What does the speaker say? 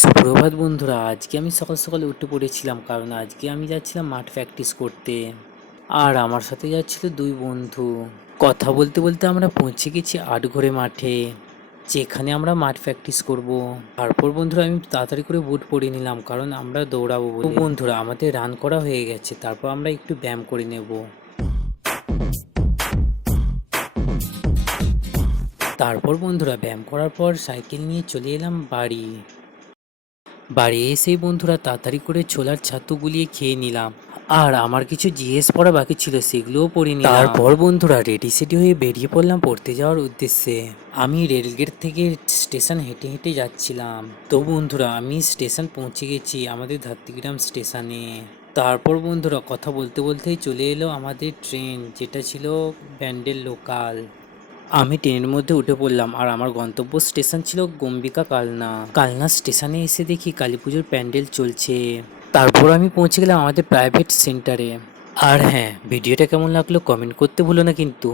সুপ্রভাত বন্ধুরা, আজকে আমি সকাল সকাল উঠে পড়েছিলাম কারণ আজকে আমি যাচ্ছিলাম মাঠ প্র্যাকটিস করতে। আর আমার সাথে যাচ্ছিল দুই বন্ধু। কথা বলতে বলতে আমরা পৌঁছে গেছি আটঘরে মাঠে, যেখানে আমরা মাঠ প্র্যাকটিস করব। তারপর বন্ধুরা আমি তাড়াতাড়ি করে বুট পরিয়ে নিলাম কারণ আমরা দৌড়াবো বলে। বন্ধুরা আমাদের রান করা হয়ে গেছে, তারপর আমরা একটু ব্যায়াম করে নেব। তারপর বন্ধুরা ব্যায়াম করার পর সাইকেল নিয়ে চলে এলাম বাড়ি। বাড়ি এসেই বন্ধুরা তাড়াতাড়ি করে ছোলার ছাতু গুলিয়ে খেয়ে নিলাম। আর আমার কিছু জিএস পড়া বাকি ছিল, সেগুলোও পড়ে নিলাম। তারপর বন্ধুরা রেডি সেডি হয়ে বেরিয়ে পড়লাম পড়তে যাওয়ার উদ্দেশ্যে। আমি রেলগেট থেকে স্টেশন হেঁটে হেঁটে যাচ্ছিলাম। তো বন্ধুরা আমি স্টেশন পৌঁছে গেছি, আমাদের ধাত্রীগ্রাম স্টেশনে। তারপর বন্ধুরা কথা বলতে বলতেই চলে এলো আমাদের ট্রেন, যেটা ছিল ব্যান্ডেল লোকাল। আমি ট্রেনের মধ্যে উঠে পড়লাম আর আমার গন্তব্য স্টেশন ছিল গম্বিকা কালনা। কালনা স্টেশনে এসে দেখি কালী পুজোর প্যান্ডেল চলছে। তারপর আমি পৌঁছে গেলাম আমাদের প্রাইভেট সেন্টারে। আর হ্যাঁ, ভিডিওটা কেমন লাগলো কমেন্ট করতে ভুলো না কিন্তু।